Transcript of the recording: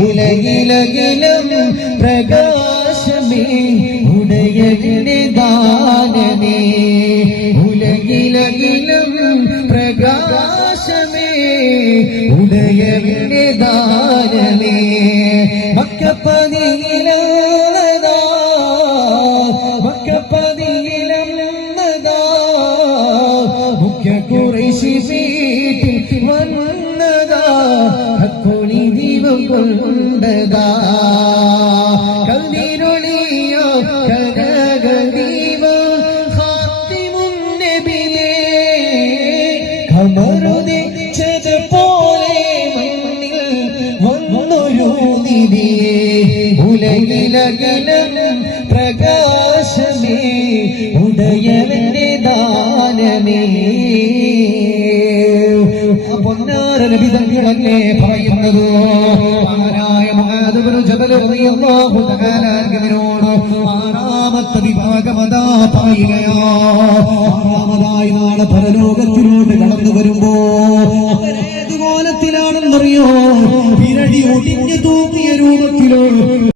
ഉലകിലകിലം പ്രകാശമേ ഉടയന്റെ ദാനമേ ഉലകിലകിലം പ്രകാശമേ ഉടയന്റെ ദാനമേ മക്കപ്പതിയിലതാ മുഖ്യ ഖുറൈശി വീട്ടിൽ വന്നതാ ഹക്കൊളി ദീപം കൊണ്ടതാ കൽവിരൊളിയോ കനകദീപം ഖാതിമുൻ നബിയേ ഖമറുദിച്ചത് പോലെ മണ്ണിൽ വന്നൊരു നിധിയേ ഉലകിലകിലം പ്രകാശമേ ഉടയവന്റെ ദാനമേ പൊന്നാര നബി തങ്ങളല്ലേ പറയുന്നത് മഹാനായ മുആദ് ഇബ്നു ജബൽ റളിയല്ലാഹു തആല അൻഹുവിനോട് ആറാമത്തെ വിഭാഗം അതാ പറയുകയായി നാളെ പരലോകത്തിലോട്ട് കടന്നു വരുമ്പോ ഏത് കോലത്തിലാണെന്നറിയോ പിരടി ഒടിഞ്ഞു തൂക്കിയ രൂപത്തിലോ